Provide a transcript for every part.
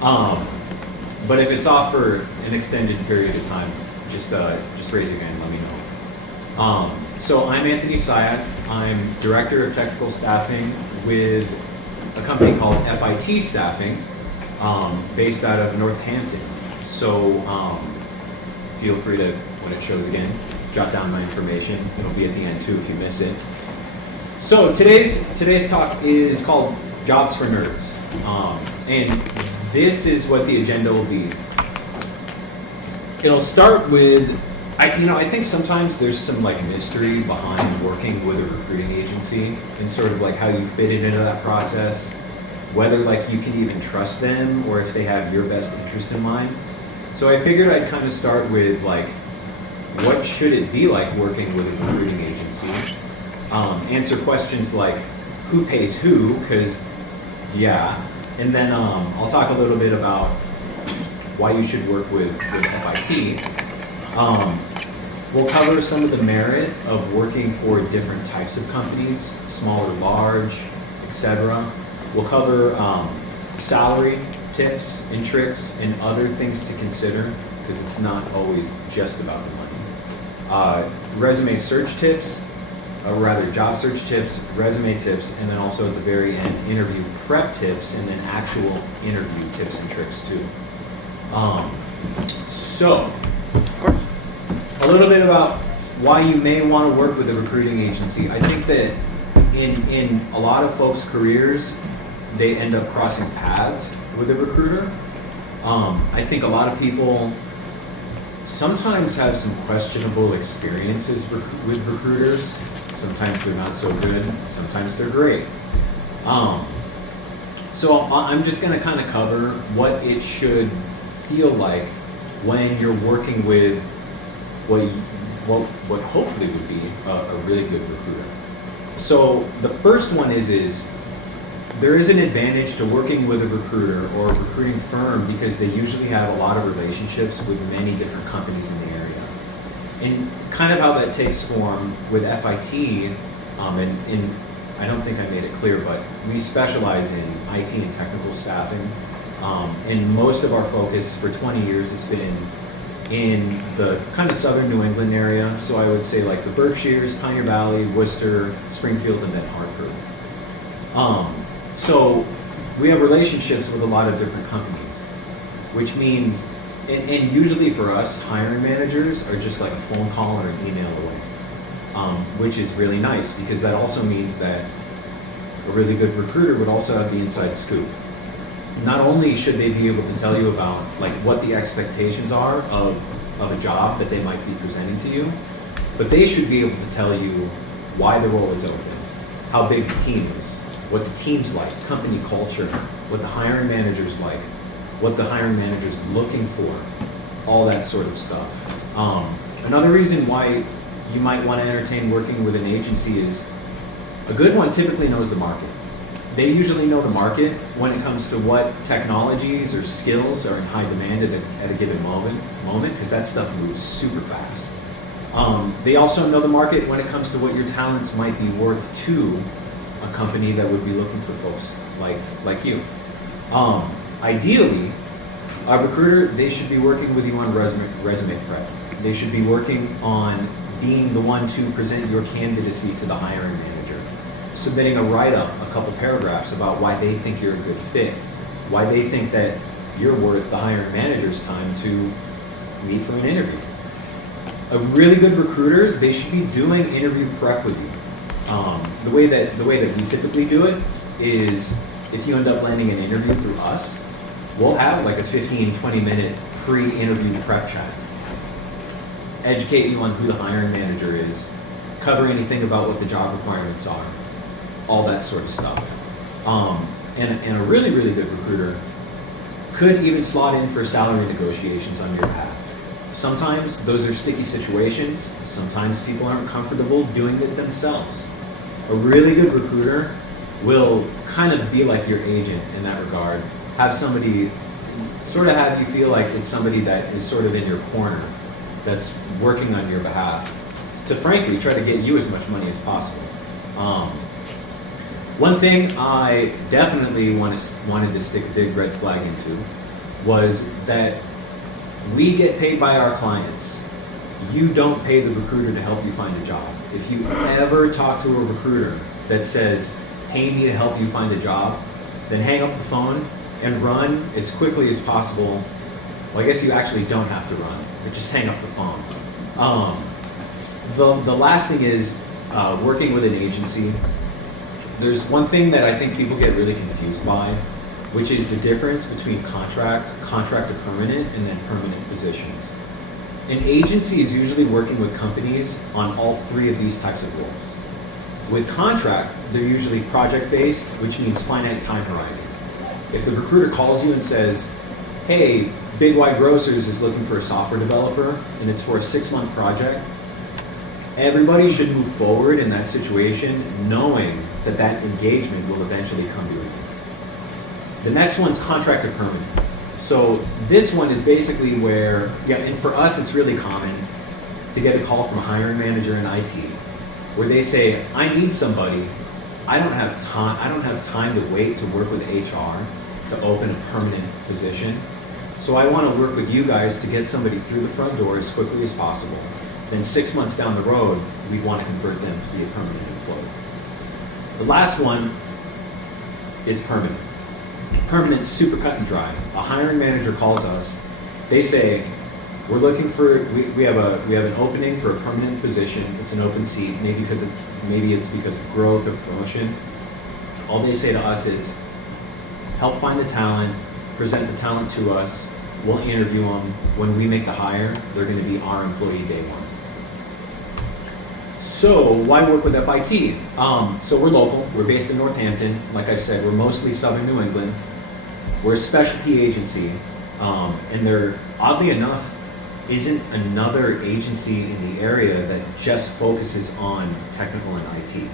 But if it's off for an extended period of time, just raise your hand and let me know. So I'm Anthony Ciak. I'm Director of Technical Staffing with a company called FIT Staffing, based out of Northampton. So feel free to, when it shows again, jot down my information. It'll be at the end too if you miss it. So today's talk is called Jobs for Nerds. And this is what the agenda will be. It'll start with, I think sometimes there's some like mystery behind working with a recruiting agency and sort of like how you fit it into that process, whether like you can even trust them or if they have your best interest in mind. So I figured I'd kind of start with like, what should it be like working with a recruiting agency? Answer questions like, who pays who? Because, yeah. And then I'll talk a little bit about why you should work with FIT. We'll cover some of the merit of working for different types of companies, small or large, etc. We'll cover salary tips and tricks and other things to consider, because it's not always just about the money. Resume search tips, or rather job search tips, resume tips, and then also at the very end, interview prep tips, and then actual interview tips and tricks too. So, a little bit about why you may want to work with a recruiting agency. I think that in a lot of folks' careers, they end up crossing paths with a recruiter. I think a lot of people sometimes have some questionable experiences with recruiters. Sometimes they're not so good, sometimes they're great. So I'm just going to kind of cover what it should feel like when you're working with what hopefully would be a really good recruiter. So the first one is there is an advantage to working with a recruiter or a recruiting firm because they usually have a lot of relationships with many different companies in the area. And kind of how that takes form with FIT, and I don't think I made it clear, but we specialize in IT and technical staffing. And most of our focus for 20 years has been in the kind of southern New England area. So I would say like the Berkshires, Pioneer Valley, Worcester, Springfield, and then Hartford. So we have relationships with a lot of different companies, which means, and usually for us, hiring managers are just like a phone call or an email away, which is really nice because that also means that a really good recruiter would also have the inside scoop. Not only should they be able to tell you about like what the expectations are of a job that they might be presenting to you, but they should be able to tell you why the role is open, how big the team is, what the team's like, company culture, what the hiring manager's like, what the hiring manager's looking for, all that sort of stuff. Another reason why you might want to entertain working with an agency is a good one typically knows the market. They usually know the market when it comes to what technologies or skills are in high demand at a given moment, because that stuff moves super fast. They also know the market when it comes to what your talents might be worth to a company that would be looking for folks like you. Ideally, a recruiter, they should be working with you on resume prep. They should be working on being the one to present your candidacy to the hiring manager, submitting a write-up, a couple paragraphs about why they think you're a good fit, why they think that you're worth the hiring manager's time to meet for an interview. A really good recruiter, they should be doing interview prep with you. The way that we typically do it is if you end up landing an interview through us, we'll have like a 15-20 minute pre-interview prep chat. Educate you on who the hiring manager is, cover anything about what the job requirements are, all that sort of stuff. And a really, really good recruiter could even slot in for salary negotiations on your behalf. Sometimes those are sticky situations. Sometimes people aren't comfortable doing it themselves. A really good recruiter will kind of be like your agent in that regard. Have somebody sort of have you feel like it's somebody that is sort of in your corner, that's working on your behalf to frankly try to get you as much money as possible. One thing I definitely wanted to stick a big red flag into was that we get paid by our clients. You don't pay the recruiter to help you find a job. If you ever talk to a recruiter that says, pay me to help you find a job, then hang up the phone and run as quickly as possible. Well, I guess you actually don't have to run, but just hang up the phone. The last thing is working with an agency. There's one thing that I think people get really confused by, which is the difference between contract to permanent, and then permanent positions. An agency is usually working with companies on all three of these types of roles. With contract, they're usually project-based, which means finite time horizon. If the recruiter calls you and says, hey, Big Y Grocers is looking for a software developer, and it's for a 6-month project, everybody should move forward in that situation knowing that that engagement will eventually come to an end. The next one's contract to permanent. So this one is basically where, and for us it's really common to get a call from a hiring manager in IT where they say, I need somebody, I don't have time to wait to work with HR to open a permanent position. So I want to work with you guys to get somebody through the front door as quickly as possible. Then 6 months down the road, we want to convert them to be a permanent employee. The last one is permanent. Permanent, super cut and dry. A hiring manager calls us. They say, we're looking for, we have an opening for a permanent position. It's an open seat, maybe it's because of growth or promotion. All they say to us is, help find the talent, present the talent to us, we'll interview them. When we make the hire, they're going to be our employee day one. So why work with FIT? So we're local, we're based in Northampton. Like I said, we're mostly Southern New England. We're a specialty agency, and there, oddly enough, isn't another agency in the area that just focuses on technical and IT.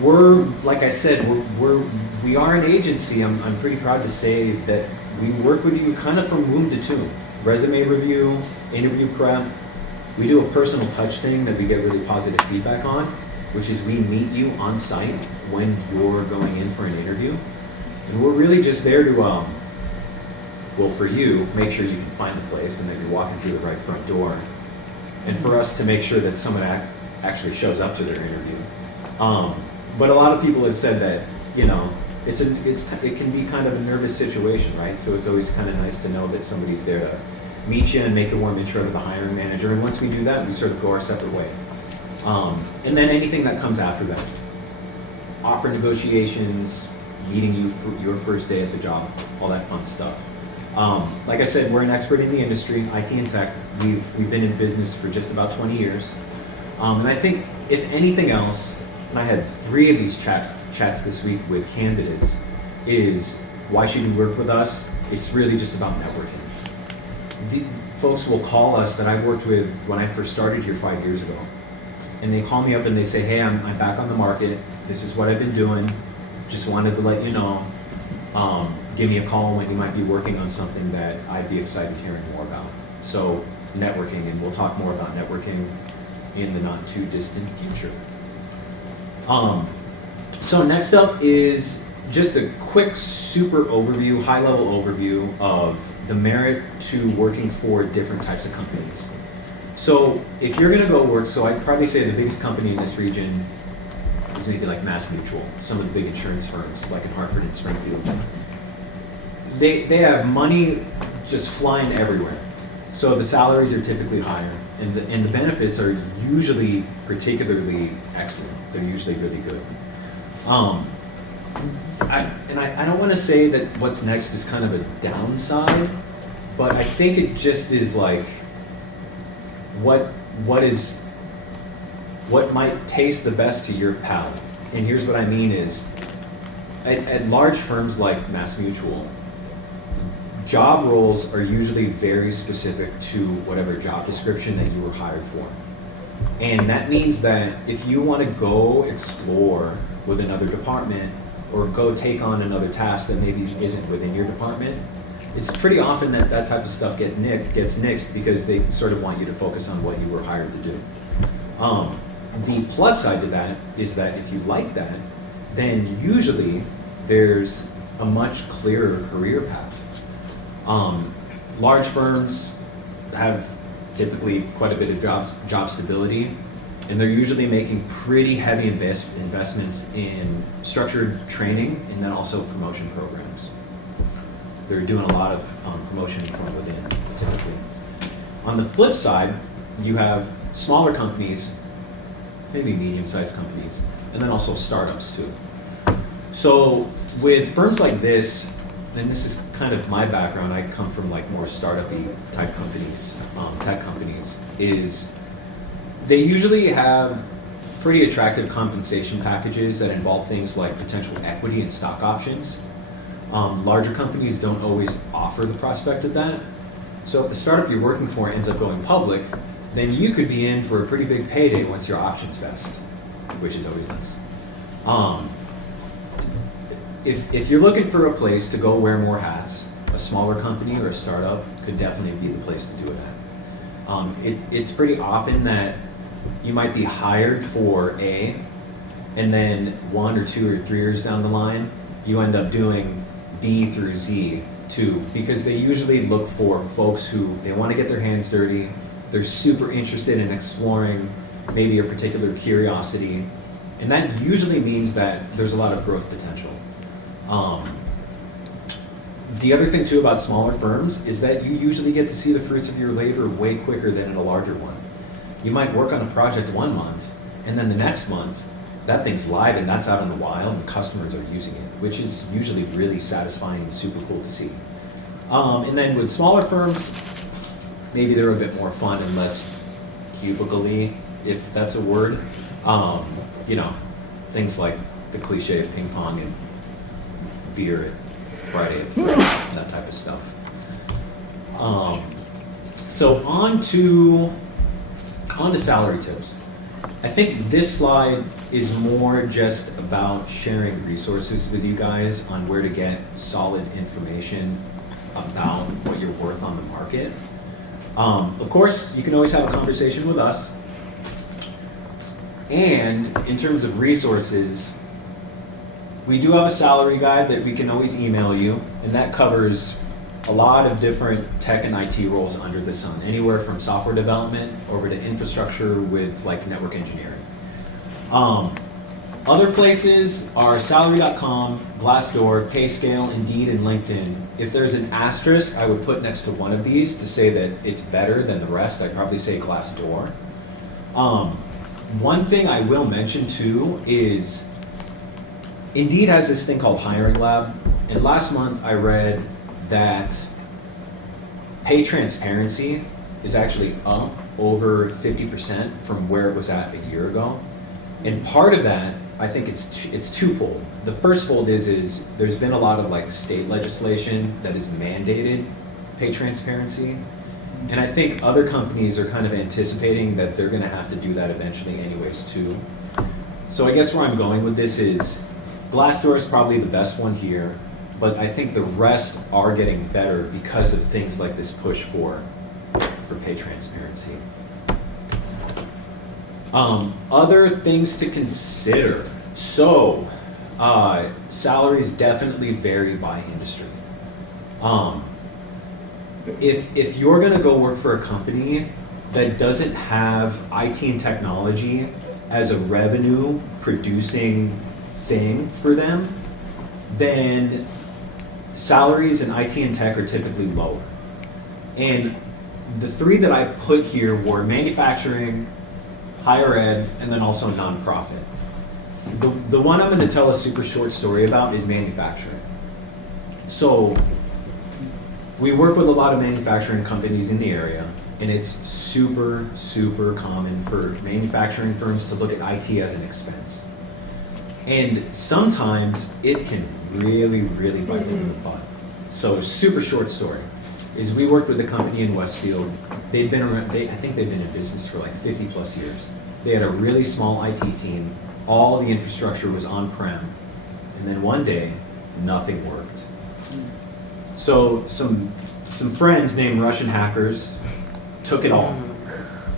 We're, like I said, we are an agency. I'm pretty proud to say that we work with you kind of from womb to tomb. Resume review, interview prep. We do a personal touch thing that we get really positive feedback on, which is we meet you on site when you're going in for an interview. And we're really just there to, well, for you, make sure you can find the place and that you're walking through the right front door. And for us to make sure that someone actually shows up to their interview. But a lot of people have said that, it can be kind of a nervous situation, right? So it's always kind of nice to know that somebody's there to meet you and make the warm intro to the hiring manager. And once we do that, we sort of go our separate way. And then anything that comes after that. Offer negotiations, meeting you for your first day at the job, all that fun stuff. Like I said, we're an expert in the industry, IT and tech. We've been in business for just about 20 years. And I think, if anything else, and I had 3 of these chats this week with candidates, is why should you work with us? It's really just about networking. The folks will call us that I worked with when I first started here 5 years ago. And they call me up and they say, hey, I'm back on the market. This is what I've been doing. Just wanted to let you know. Give me a call when you might be working on something that I'd be excited hearing more about. So networking, and we'll talk more about networking in the not too distant future. So next up is just a quick, super overview, high-level overview of the merit to working for different types of companies. So if you're going to go work, so I'd probably say the biggest company in this region is maybe like Mass Mutual, some of the big insurance firms like in Hartford and Springfield. They have money just flying everywhere. So the salaries are typically higher, and the benefits are usually particularly excellent. They're usually really good. I don't want to say that what's next is kind of a downside, but I think it just is like what might taste the best to your palate. And here's what I mean is, at large firms like Mass Mutual, job roles are usually very specific to whatever job description that you were hired for. And that means that if you want to go explore with another department or go take on another task that maybe isn't within your department, it's pretty often that type of stuff gets nixed because they sort of want you to focus on what you were hired to do. The plus side to that is that if you like that, then usually there's a much clearer career path. Large firms have typically quite a bit of job stability, and they're usually making pretty heavy investments in structured training and then also promotion programs. They're doing a lot of promotion from within, typically. On the flip side, you have smaller companies, maybe medium-sized companies, and then also startups too. So with firms like this, and this is kind of my background, I come from like more startup-y type companies, tech companies, is they usually have pretty attractive compensation packages that involve things like potential equity and stock options. Larger companies don't always offer the prospect of that. So if the startup you're working for ends up going public, then you could be in for a pretty big payday once your options vest, which is always nice. If you're looking for a place to go wear more hats, a smaller company or a startup could definitely be the place to do it at. It's pretty often that you might be hired for A, and then 1 or 2 or 3 years down the line, you end up doing B through Z too, because they usually look for folks who they want to get their hands dirty, they're super interested in exploring maybe a particular curiosity, and that usually means that there's a lot of growth potential. The other thing too about smaller firms is that you usually get to see the fruits of your labor way quicker than in a larger one. You might work on a project 1 month, and then the next month, that thing's live and that's out in the wild and customers are using it, which is usually really satisfying and super cool to see. And then with smaller firms, maybe they're a bit more fun and less cubicle-y, if that's a word. Things like the cliche of ping pong and beer at Friday at 3, that type of stuff. So on to salary tips. I think this slide is more just about sharing resources with you guys on where to get solid information about what you're worth on the market. Of course, you can always have a conversation with us. And in terms of resources, we do have a salary guide that we can always email you, and that covers a lot of different tech and IT roles under the sun, anywhere from software development over to infrastructure with like network engineering. Other places are salary.com, Glassdoor, Payscale, Indeed, and LinkedIn. If there's an asterisk I would put next to one of these to say that it's better than the rest, I'd probably say Glassdoor. One thing I will mention too is Indeed has this thing called Hiring Lab, and last month I read that pay transparency is actually up over 50% from where it was at a year ago. And part of that, I think it's twofold. The first fold is there's been a lot of like state legislation that has mandated pay transparency. And I think other companies are kind of anticipating that they're going to have to do that eventually anyways too. So I guess where I'm going with this is Glassdoor is probably the best one here, but I think the rest are getting better because of things like this push for pay transparency. Other things to consider. So, salaries definitely vary by industry. If you're going to go work for a company that doesn't have IT and technology as a revenue producing thing for them, then salaries in IT and tech are typically lower. And the 3 that I put here were manufacturing, higher ed, and then also nonprofit. The one I'm going to tell a super short story about is manufacturing. So we work with a lot of manufacturing companies in the area, and it's super, super common for manufacturing firms to look at IT as an expense. And sometimes it can really, really bite them in the butt. So super short story is we worked with a company in Westfield. They'd been around, I think they've been in business for like 50 plus years. They had a really small IT team. All the infrastructure was on-prem. And then one day, nothing worked. So some friends named Russian hackers took it all.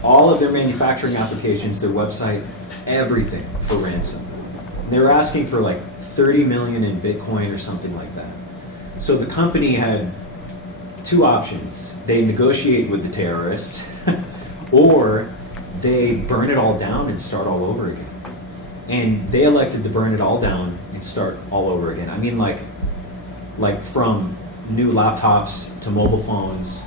All of their manufacturing applications, their website, everything for ransom. They were asking for like 30 million in Bitcoin or something like that. So the company had two options. They negotiate with the terrorists or they burn it all down and start all over again. And they elected to burn it all down and start all over again. I mean, like from new laptops to mobile phones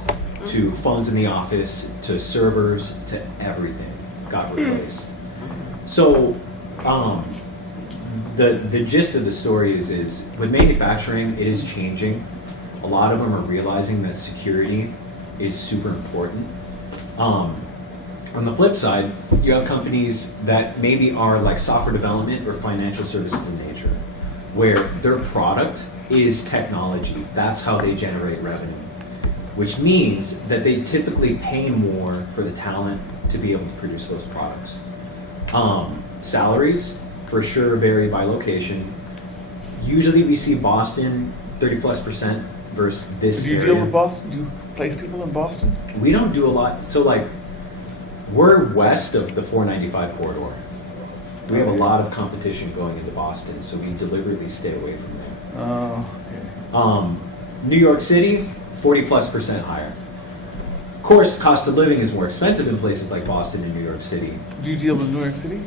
to phones in the office to servers to everything got replaced. So the gist of the story is with manufacturing, it is changing. A lot of them are realizing that security is super important. On the flip side, you have companies that maybe are like software development or financial services in nature, where their product is technology. That's how they generate revenue, which means that they typically pay more for the talent to be able to produce those products. Salaries, for sure, vary by location. Usually we see Boston 30+% versus this area. Do you deal with Boston? Do you place people in Boston? We don't do a lot. So like, we're west of the 495 corridor. We have a lot of competition going into Boston, so we deliberately stay away from there. Oh, okay. New York City, 40+% higher. Of course, cost of living is more expensive in places like Boston and New York City. Do you deal with New York City?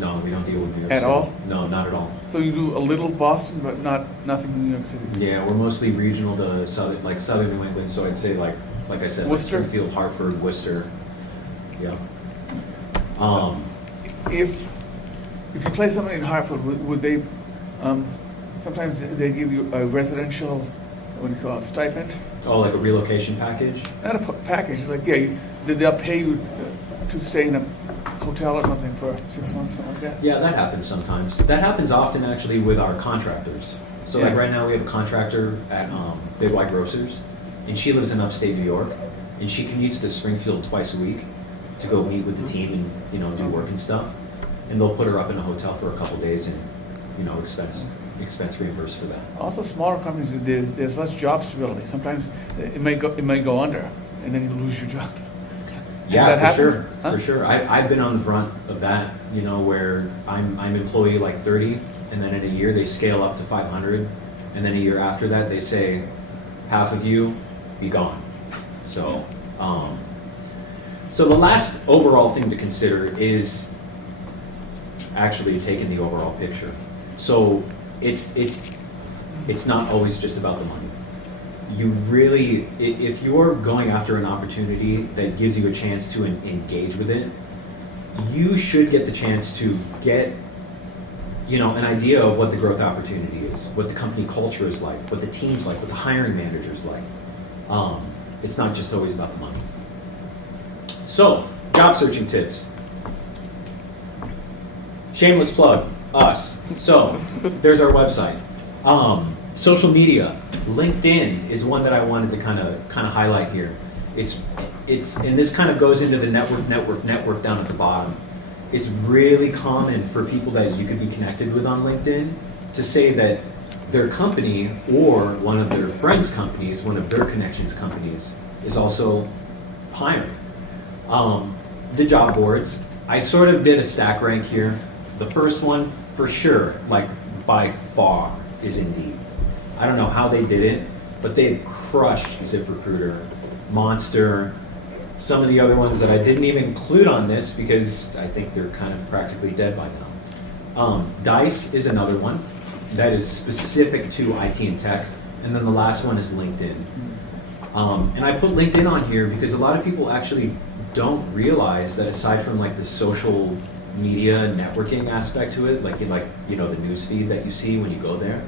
No, we don't deal with New York At City. all? No, not at all. So you do a little Boston, but nothing in New York City? Yeah, we're mostly regional to southern New England, so I'd say like I said, like Worcester? Springfield, Hartford, Worcester. Yeah. If you play somebody in Hartford, would they, sometimes they give you a residential, what do you call it, stipend? Oh, like a relocation package? Not a package, like, yeah, they'll pay you to stay in a hotel or something for 6 months, something like that? Yeah, that happens sometimes. That happens often actually with our contractors. So like Yeah. right now we have a contractor at Big White Grocers, and she lives in upstate New York, and she commutes to Springfield twice a week to go meet with the team and do work and stuff. And they'll put her up in a hotel for a couple days and expense reimbursed for that. Also, smaller companies, there's less job stability. Sometimes it may go under, and then you lose your job. Yeah, Has that for happened? sure, Huh? for sure. I've been on the brunt of that, where I'm employee like 30, and then in a year they scale up to 500, and then a year after that they say, half of you, be gone. So, so the last overall thing to consider is actually taking the overall picture. So it's not always just about the money. You really, if you're going after an opportunity that gives you a chance to engage with it, you should get the chance to get, an idea of what the growth opportunity is, what the company culture is like, what the team's like, what the hiring manager's like. It's not just always about the money. So, job searching tips. Shameless plug, us. So, there's our website. Social media, LinkedIn is one that I wanted to kind of highlight here. It's and this kind of goes into the network down at the bottom. It's really common for people that you could be connected with on LinkedIn to say that their company or one of their friends' companies, one of their connections' companies, is also hiring. The job boards, I sort of did a stack rank here. The first one, for sure, like by far, is Indeed. I don't know how they did it, but they've crushed ZipRecruiter, Monster, some of the other ones that I didn't even include on this because I think they're kind of practically dead by now. Dice is another one that is specific to IT and tech, and then the last one is LinkedIn. And I put LinkedIn on here because a lot of people actually don't realize that aside from like the social media networking aspect to it, like the news feed that you see when you go there,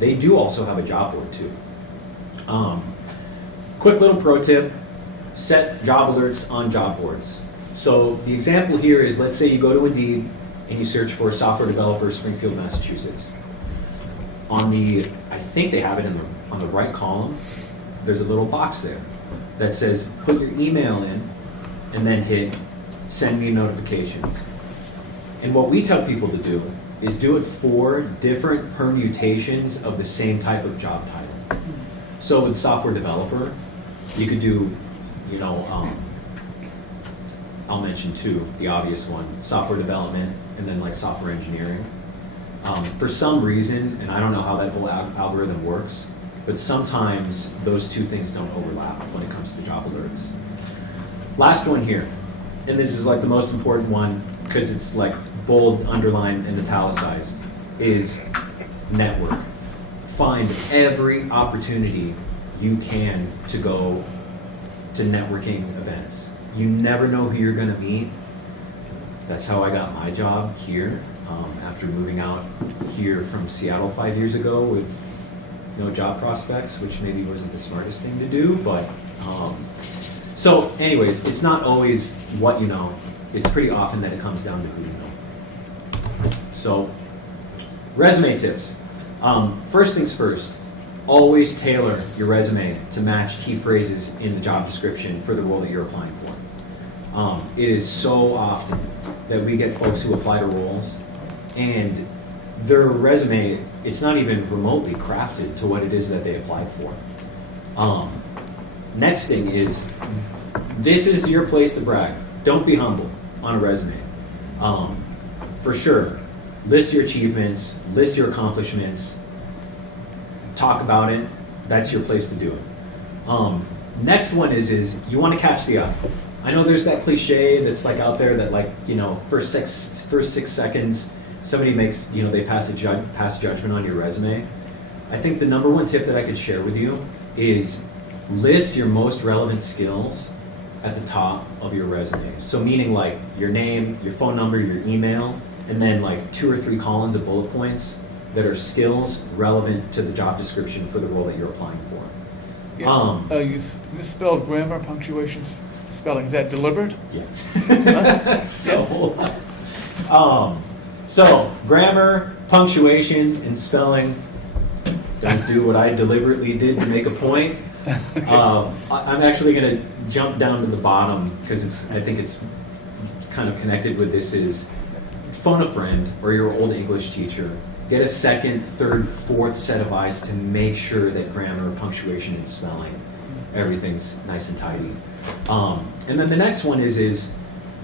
they do also have a job board too. Quick little pro tip, set job alerts on job boards. So the example here is, let's say you go to Indeed and you search for software developer, Springfield, Massachusetts. I think they have it on the right column, there's a little box there that says put your email in and then hit send me notifications. And what we tell people to do is do it for different permutations of the same type of job title. So with software developer, you could do, I'll mention two, the obvious one, software development, and then like software engineering. For some reason, and I don't know how that whole algorithm works, but sometimes those two things don't overlap when it comes to job alerts. Last one here, and this is like the most important one because it's like bold, underlined, and italicized, is network. Find every opportunity you can to go to networking events. You never know who you're going to meet. That's how I got my job here after moving out here from Seattle 5 years ago with no job prospects, which maybe wasn't the smartest thing to do, but so anyways, it's not always what you know. It's pretty often that it comes down to who you know. So resume tips. First things first, always tailor your resume to match key phrases in the job description for the role that you're applying for. It is so often that we get folks who apply to roles and their resume, it's not even remotely crafted to what it is that they applied for. Next thing is, this is your place to brag. Don't be humble on a resume. For sure, list your achievements, list your accomplishments, talk about it. That's your place to do it. Next one is you want to catch the eye. I know there's that cliche that's like out there that like, you know, first six seconds, somebody makes, you know, they pass judgment on your resume. I think the number one tip that I could share with you is list your most relevant skills at the top of your resume. So meaning like your name, your phone number, your email, and then like 2 or 3 columns of bullet points that are skills relevant to the job description for the role that you're applying for. Yeah. You misspelled grammar, punctuation, spelling. Is that deliberate? Yeah. So grammar, punctuation, and spelling. Don't do what I deliberately did to make a point. I'm actually going to jump down to the bottom because I think it's kind of connected with this. Is phone a friend or your old English teacher. Get a second, third, fourth set of eyes to make sure that grammar, punctuation, and spelling, everything's nice and tidy. And then the next one is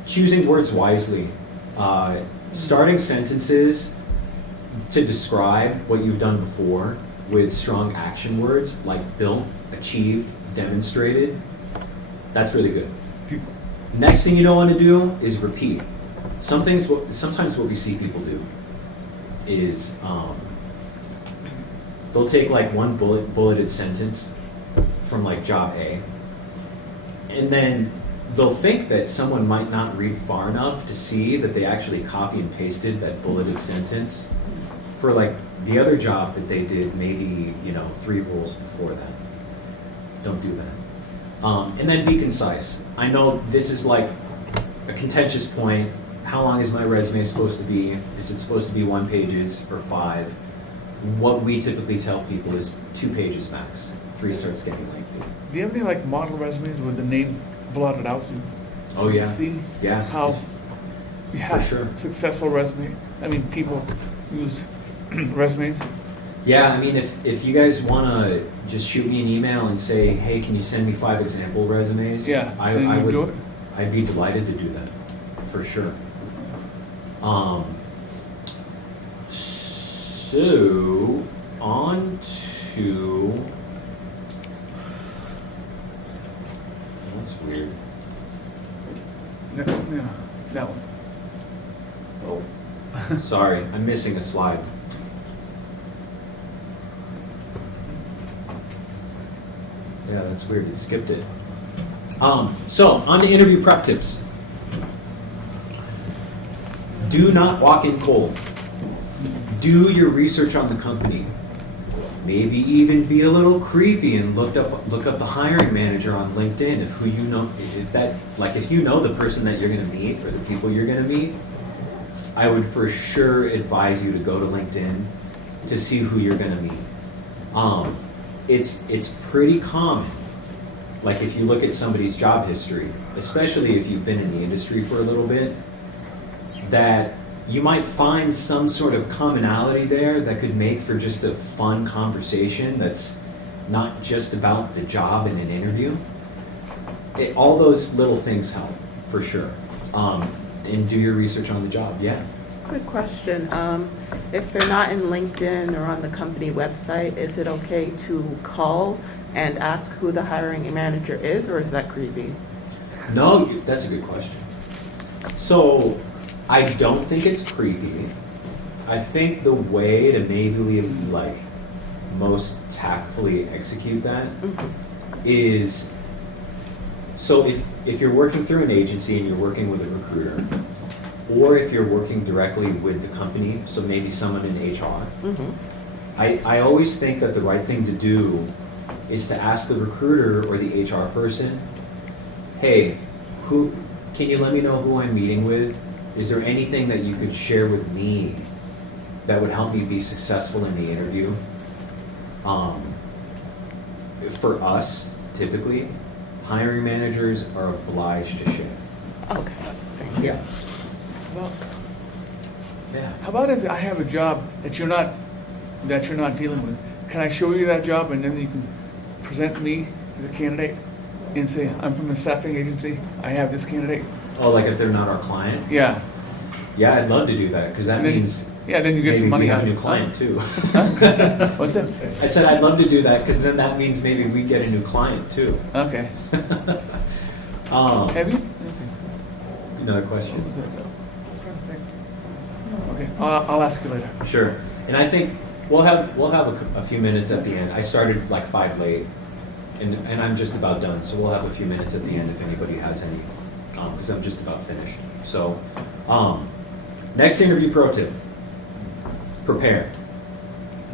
choosing words wisely. Starting sentences to describe what you've done before with strong action words like built, achieved, demonstrated. That's really good. Next thing you don't want to do is repeat. Sometimes what we see people do is they'll take like one bulleted sentence from like job A, and then they'll think that someone might not read far enough to see that they actually copy and pasted that bulleted sentence for like the other job that they did maybe 3 roles before that. Don't do that. And then be concise. I know this is like a contentious point. How long is my resume supposed to be? Is it supposed to be 1 page or 5? What we typically tell people is 2 pages max. 3 starts getting lengthy. Do you have any like model resumes with the name blotted out? So Oh you yeah. can see Yeah. how For sure. successful resume. I mean, people used resumes. Yeah, I mean, if you guys want to just shoot me an email and say, hey, can you send me 5 example resumes? Yeah, I and you would. do it? I'd be delighted to do that, for sure. So on to. That's weird. Next, yeah, that one. Oh, sorry, I'm missing a slide. Yeah, that's weird. It skipped it. So on to interview prep tips. Do not walk in cold. Do your research on the company. Maybe even be a little creepy and look up the hiring manager on LinkedIn if you know the person that you're going to meet or the people you're going to meet. I would for sure advise you to go to LinkedIn to see who you're going to meet. It's pretty common. Like if you look at somebody's job history, especially if you've been in the industry for a little bit, that you might find some sort of commonality there that could make for just a fun conversation that's not just about the job in an interview. All those little things help, for sure. And do your research on the job, yeah. Quick question. If they're not in LinkedIn or on the company website, is it okay to call and ask who the hiring manager is, or is that creepy? No, that's a good question. So, I don't think it's creepy. I think the way to maybe like most tactfully execute that is, so if you're working through an agency and you're working with a recruiter, or if you're working directly with the company, so maybe someone in HR, I always think that the right thing to do is to ask the recruiter or the HR person, hey, can you let me know who I'm meeting with? Is there anything that you could share with me that would help me be successful in the interview? For us, typically, hiring managers are obliged to share. Okay, thank you. Well, Yeah. how about if I have a job that you're not dealing with? Can I show you that job and then you can present me as a candidate and say, I'm from a staffing agency, I have this candidate? Oh, like if they're not our client? Yeah. Yeah, I'd love to do that, because that And then- means Yeah, then you get maybe some money we have out a of new it. client too. What's that? I said I'd love to do that, because then that means maybe we get a new client too. Okay. Um, Have you? Okay. Another What question? was that? I was trying to think. Okay, I'll ask you later. Sure. And I think we'll have a few minutes at the end. I started like 5 late, and I'm just about done. So we'll have a few minutes at the end if anybody has any, because I'm just about finished. So, next interview pro tip: prepare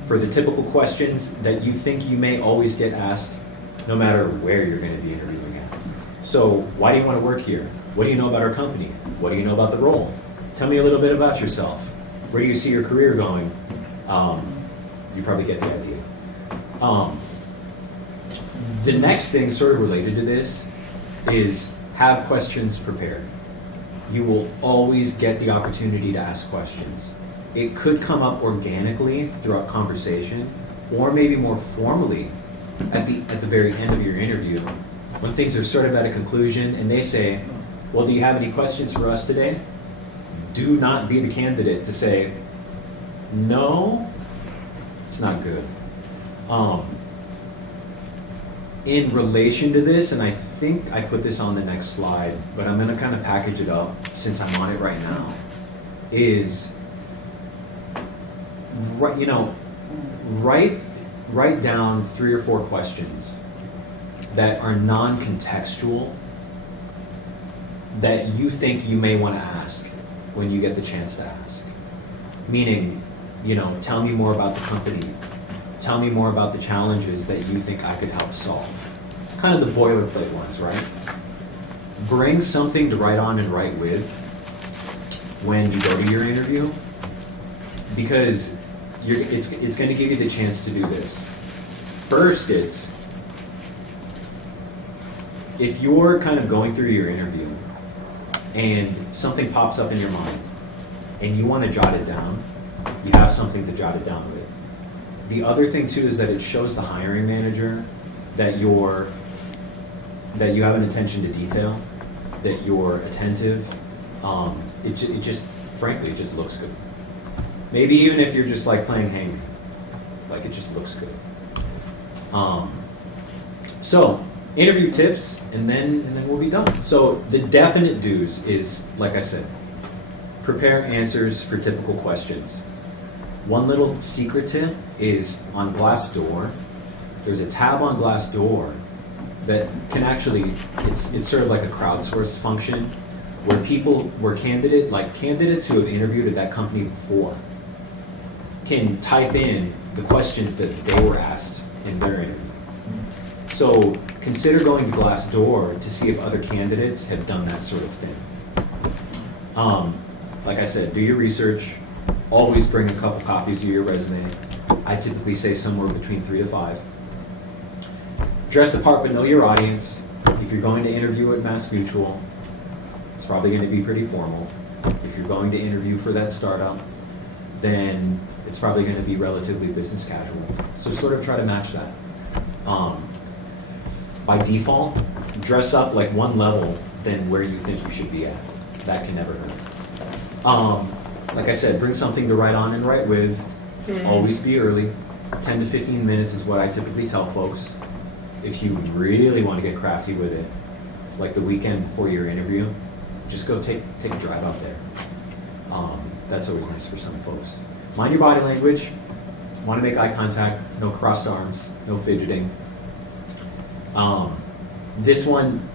for the typical questions that you think you may always get asked, no matter where you're going to be interviewing at. So, why do you want to work here? What do you know about our company? What do you know about the role? Tell me a little bit about yourself. Where do you see your career going? You probably get the idea. The next thing, sort of related to this, is have questions prepared. You will always get the opportunity to ask questions. It could come up organically throughout conversation, or maybe more formally at the very end of your interview, when things are sort of at a conclusion and they say, well, do you have any questions for us today? Do not be the candidate to say, no, it's not good. In relation to this, and I think I put this on the next slide, but I'm going to kind of package it up since I'm on it right now, is, write down 3 or 4 questions that are non-contextual that you think you may want to ask when you get the chance to ask. Meaning, tell me more about the company. Tell me more about the challenges that you think I could help solve. It's kind of the boilerplate ones, right? Bring something to write on and write with when you go to your interview, because it's going to give you the chance to do this. First, it's, if you're kind of going through your interview and something pops up in your mind and you want to jot it down, you have something to jot it down with. The other thing too is that it shows the hiring manager that you have an attention to detail, that you're attentive. It just, frankly, it just looks good. Maybe even if you're just like playing hangman, like it just looks good. So interview tips, and then we'll be done. So the definite do's is, like I said, prepare answers for typical questions. One little secret tip is on Glassdoor, there's a tab on Glassdoor that can actually, it's sort of like a crowdsourced function where candidates who have interviewed at that company before can type in the questions that they were asked in their interview. So consider going to Glassdoor to see if other candidates have done that sort of thing. Like I said, do your research. Always bring a couple copies of your resume. I typically say somewhere between 3 to 5. Dress the part, but know your audience. If you're going to interview at Mass Mutual, it's probably going to be pretty formal. If you're going to interview for that startup, then it's probably going to be relatively business casual. So sort of try to match that. By default, dress up like one level than where you think you should be at. That can never hurt. like I said, bring something to write on and write with. Always be early. 10 to 15 minutes is what I typically tell folks. If you really want to get crafty with it, like the weekend before your interview, just go take a drive out there. That's always nice for some folks. Mind your body language. Want to make eye contact. No crossed arms. No fidgeting. This one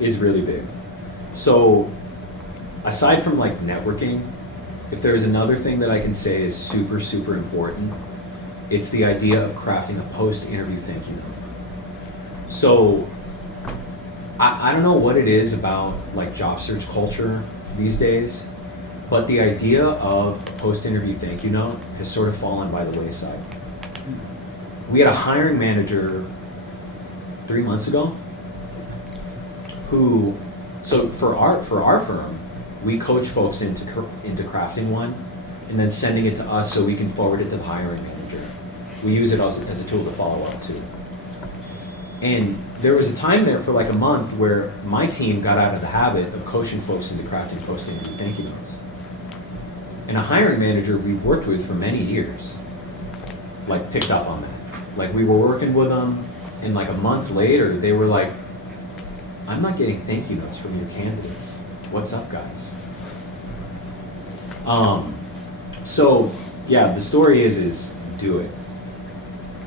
is really big. So, aside from like networking, if there's another thing that I can say is super, super important, it's the idea of crafting a post-interview thank you note. So, I don't know what it is about like job search culture these days, but the idea of a post-interview thank you note has sort of fallen by the wayside. We had a hiring manager 3 months ago who, so for our firm, we coach folks into crafting one and then sending it to us so we can forward it to the hiring manager. We use it as a tool to follow up too. And there was a time there for like a month where my team got out of the habit of coaching folks into crafting post-interview thank you notes. And a hiring manager we've worked with for many years, like picked up on that. Like we were working with them, and like a month later, they were like, "I'm not getting thank you notes from your candidates. What's up, guys?" So yeah, the story is do it.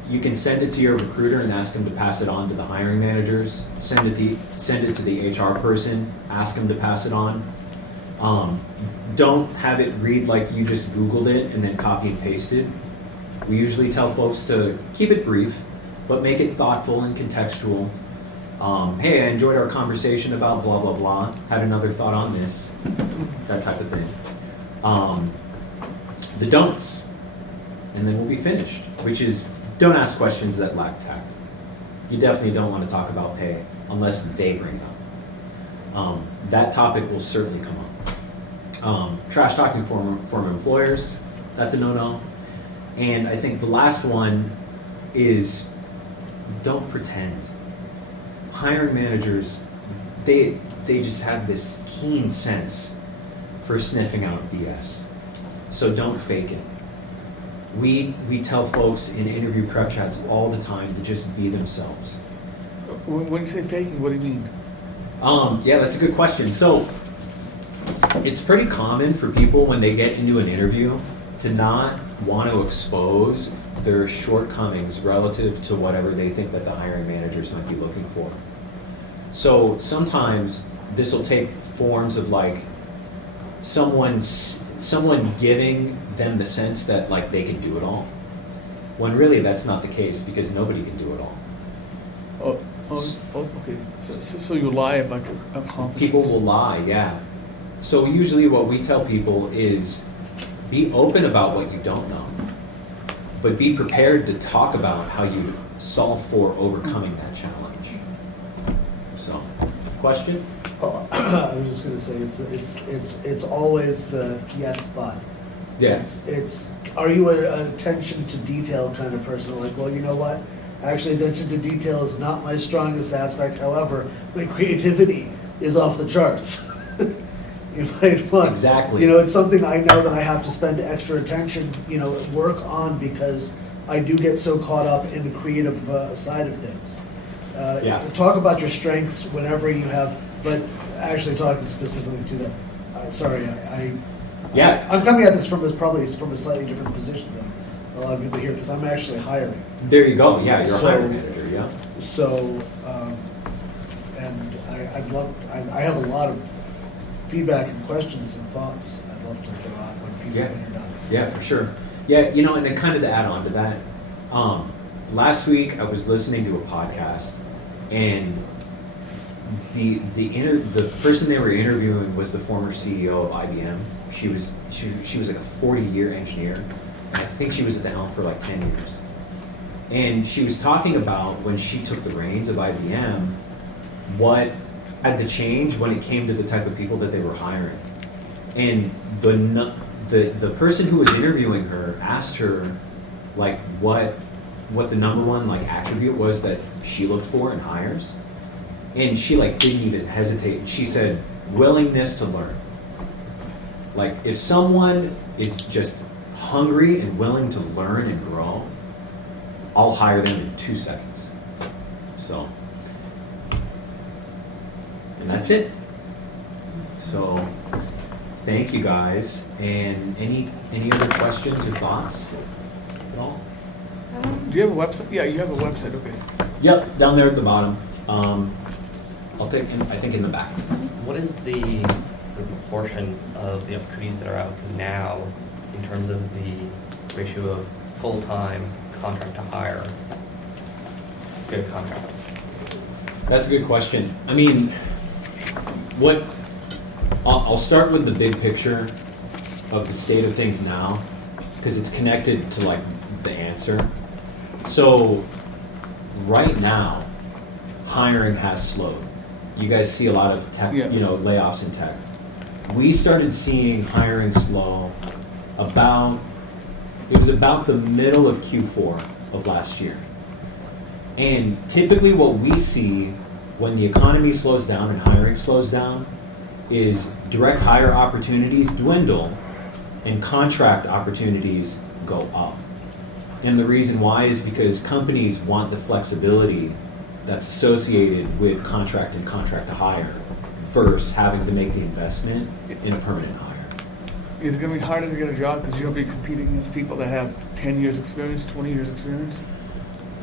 You can send it to your recruiter and ask them to pass it on to the hiring managers. Send it to the HR person. Ask them to pass it on. Don't have it read like you just Googled it and then copy and pasted. We usually tell folks to keep it brief, but make it thoughtful and contextual. Hey, I enjoyed our conversation about blah, blah, blah. Had another thought on this. That type of thing. The don'ts. And then we'll be finished, which is don't ask questions that lack tact. You definitely don't want to talk about pay unless they bring it up. That topic will certainly come up. Trash talking former employers, that's a no-no. And I think the last one is don't pretend. Hiring managers, they just have this keen sense for sniffing out BS. So don't fake it. We tell folks in interview prep chats all the time to just be themselves. When you say faking, what do you mean? Yeah, that's a good question. So it's pretty common for people when they get into an interview to not want to expose their shortcomings relative to whatever they think that the hiring managers might be looking for. So sometimes this will take forms of like someone giving them the sense that like they can do it all, when really that's not the case because nobody can do it all. Okay. So you lie about your accomplishments. People will lie, yeah. So usually what we tell people is be open about what you don't know, but be prepared to talk about how you solve for overcoming that challenge. So, question? Oh, I was just going to say it's always the yes but. Yeah. It's are you an attention to detail kind of person? Like, well, you know what? Actually, attention to detail is not my strongest aspect. However, my creativity is off the charts. You might want, Exactly. You know, it's something I know that I have to spend extra attention, work on because I do get so caught up in the creative side of things. Yeah. Talk about your strengths whenever you have, but actually talking specifically to them. Sorry, Yeah. I'm coming at this probably from a slightly different position than a lot of people here because I'm actually hiring. There you go. Yeah, you're a So- hiring manager. Yeah. So, and I have a lot of feedback and questions and thoughts I'd love to throw out when you're done. Yeah, for sure. Yeah, and then kind of to add on to that, last week I was listening to a podcast, and the person they were interviewing was the former CEO of IBM. She was like a 40-year engineer, and I think she was at the helm for like 10 years. And she was talking about when she took the reins of IBM, what had to change when it came to the type of people that they were hiring. And the person who was interviewing her asked her like what the number one like attribute was that she looked for in hires, and she like didn't even hesitate. She said willingness to learn. Like, if someone is just hungry and willing to learn and grow, I'll hire them in 2 seconds. So, and that's it. So, thank you guys. And any other questions or thoughts at all? Do you have a website? Yeah, you have a website, okay. Yep, down there at the bottom. I'll take, I think in the back. What is the sort of proportion of the opportunities that are out now in terms of the ratio of full-time contract to hire? Good contract. That's a good question. I mean, I'll start with the big picture of the state of things now, because it's connected to like the answer. So right now, hiring has slowed. You guys see a lot of tech, Yeah. layoffs in tech. We started seeing hiring slow it was about the middle of Q4 of last year. And typically what we see when the economy slows down and hiring slows down is direct hire opportunities dwindle and contract opportunities go up. And the reason why is because companies want the flexibility that's associated with contract and contract to hire versus having to make the investment in a permanent hire. Is it gonna be harder to get a job because you'll be competing against people that have 10 years experience, 20 years experience?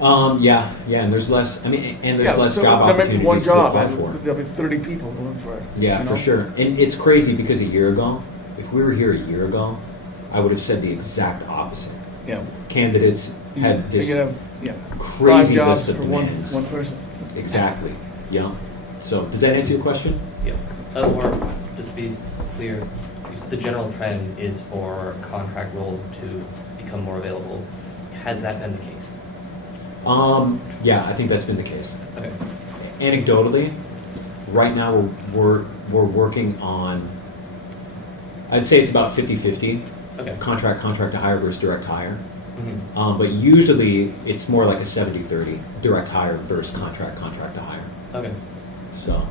Yeah, and there's less, and there's less so job there might be opportunities one to job, apply and for. there'll be 30 people going for it. Yeah, you for know? sure. And it's crazy because a year ago, if we were here a year ago, I would have said the exact opposite. Yeah. Candidates had They this could have, yeah, crazy 5 jobs list of for demands. one person. Exactly. Yeah. So does that answer your question? Yes. Or just to be clear, the general trend is for contract roles to become more available. Has that been the case? Yeah, I think that's been the case. Okay. Anecdotally, right now we're working on, I'd say it's about 50-50, Okay. contract to hire versus direct hire. Mm-hmm. But usually it's more like a 70-30, direct hire versus contract to hire. Okay. So,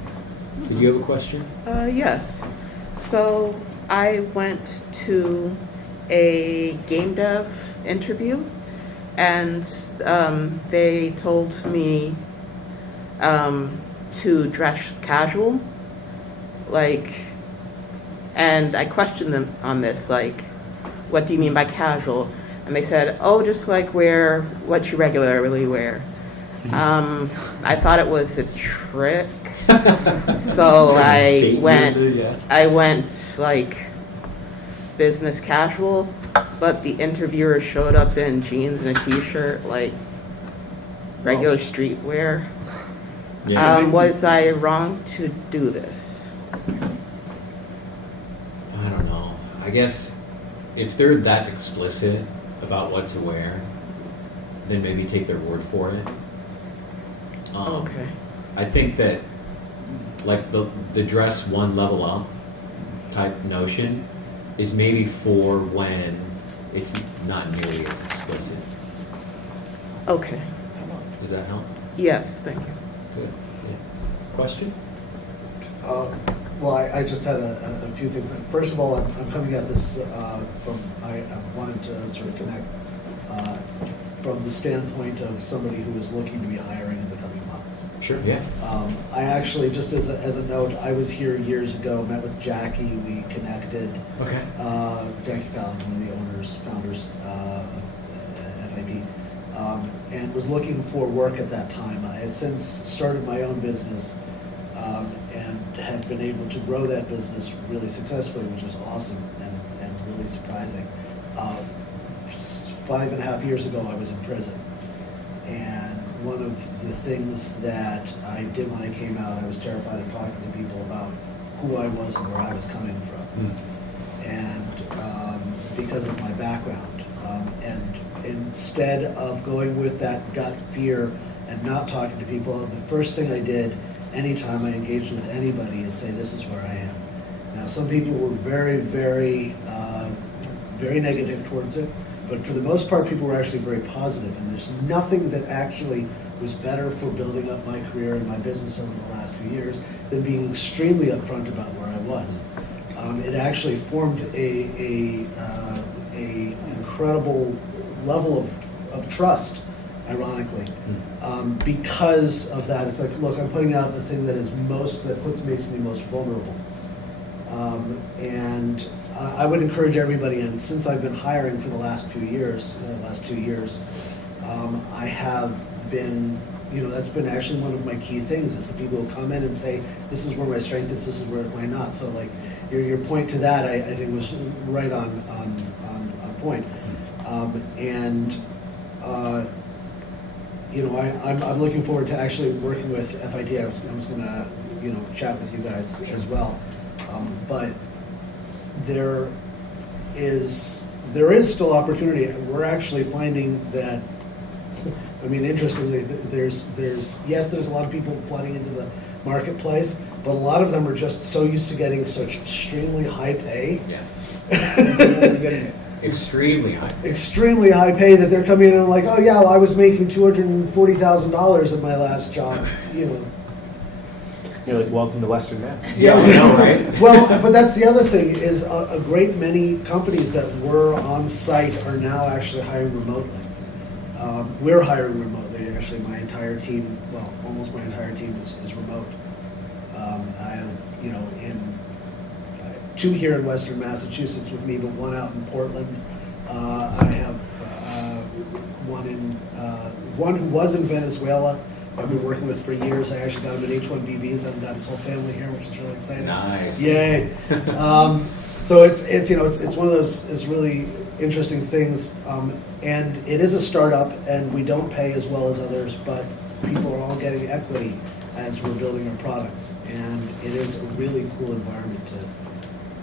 did you have a question? Yes. So I went to a game dev interview, and they told me to dress casual, and I questioned them on this, what do you mean by casual? And they said, oh, just wear what you regularly wear. I thought it was a trick, so I went business casual, but the interviewer showed up in jeans and a t-shirt, regular streetwear. Yeah. Was I wrong to do this? I don't know. I guess if they're that explicit about what to wear, then maybe take their word for it. Okay. I think that the dress one level up type notion is maybe for when it's not nearly as explicit. Okay. Does that help? Yes, thank you. Good. Yeah. Question? Well, I just had a few things. First of all, I'm coming at this I wanted to sort of connect from the standpoint of somebody who is looking to be hiring in the coming months. Sure. Yeah. I actually, just as a note, I was here years ago, met with Jackie, we connected. Okay. Jackie Fallon, one of the founders of FIP, and was looking for work at that time. I have since started my own business and have been able to grow that business really successfully, which was awesome and really surprising. 5.5 years ago, I was in prison. And one of the things that I did when I came out, I was terrified of talking to people about who I was and where I was coming from. And because of my background. And instead of going with that gut fear and not talking to people, the first thing I did anytime I engaged with anybody is say, this is where I am. Now, some people were very, very, very negative towards it. But for the most part, people were actually very positive, and there's nothing that actually was better for building up my career and my business over the last few years than being extremely upfront about where I was. It actually formed a incredible level of trust, ironically. Because of that, it's like, look, I'm putting out the thing that makes me most vulnerable. And I would encourage everybody, and since I've been hiring for the last few years, last 2 years, I have been, that's been actually one of my key things, is the people who come in and say, this is where my strength is, this is where my not. So like, your point to that, I think was right on point. I'm looking forward to actually working with FIT. I was going to, chat with you guys as well. But there is still opportunity. We're actually finding that, interestingly, there's a lot of people flooding into the marketplace, but a lot of them are just so used to getting such extremely high pay. Yeah. Extremely high. Extremely high pay that they're coming in and like, oh yeah, well, I was making $240,000 at my last job, You're like, welcome to Western Mass. Yeah, I know, right? Well, but that's the other thing is a great many companies that were on site are now actually hiring remotely. We're hiring remotely. Actually, my entire team, well, almost my entire team is remote. I have, two here in Western Massachusetts with me, but one out in Portland. I have one who was in Venezuela. I've been working with for years. I actually got him an H-1B visa and got his whole family here, which is really exciting. Nice. Yay! So it's one of those really interesting things, and it is a startup, and we don't pay as well as others, but people are all getting equity as we're building our products, and it is a really cool environment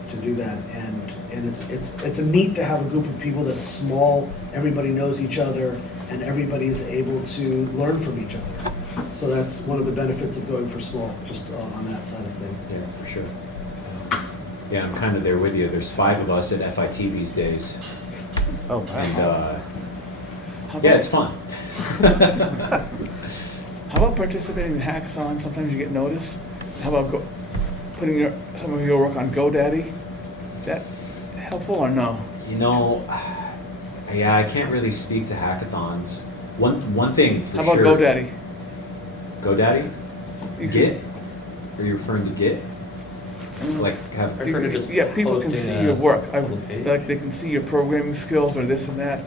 to do that, and it's a neat to have a group of people that's small, everybody knows each other, and everybody is able to learn from each other. So that's one of the benefits of going for small, just on that side of things. Yeah, for sure. Yeah, I'm kind of there with you. There's 5 of us at FIT these days. Oh, wow. And, How yeah, about- it's fun. How about participating in hackathons? Sometimes you get noticed. How about putting some of your work on GoDaddy? Is that helpful or no? Yeah, I can't really speak to hackathons. One thing for How about sure. GoDaddy? GoDaddy? You Git? Are you referring to Git? Like have? Are you referring to just Yeah, people can posting see a your work. public page? Like they can see your programming skills or this and that.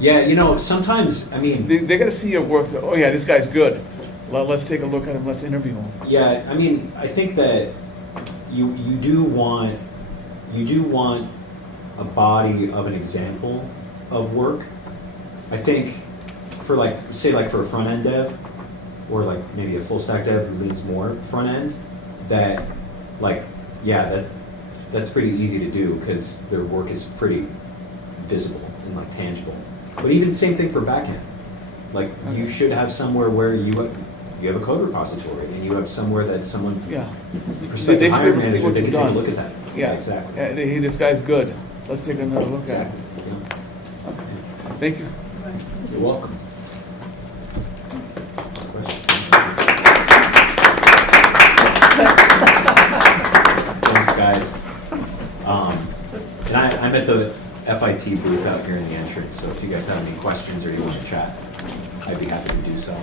Yeah, sometimes They're going to see your work. Oh yeah, this guy's good. Let's take a look at him. Let's interview him. Yeah, I think that you do want a body of an example of work. I think for for a front end dev, or like maybe a full stack dev who leans more front end, that's pretty easy to do because their work is pretty visible and like tangible. But even same thing for back end. Like you should have somewhere where you have a code repository and you have somewhere that someone Yeah. prospective They should be hiring able to see manager what they you've can take a done. look at that. Yeah. Exactly. Yeah, hey, this guy's good. Let's take another look Exactly. at it. Yeah. Okay. Thank you. You're welcome. Questions? Thanks, guys. And I'm at the FIT booth out here in the entrance, so if you guys have any questions or you want to chat, I'd be happy to do so.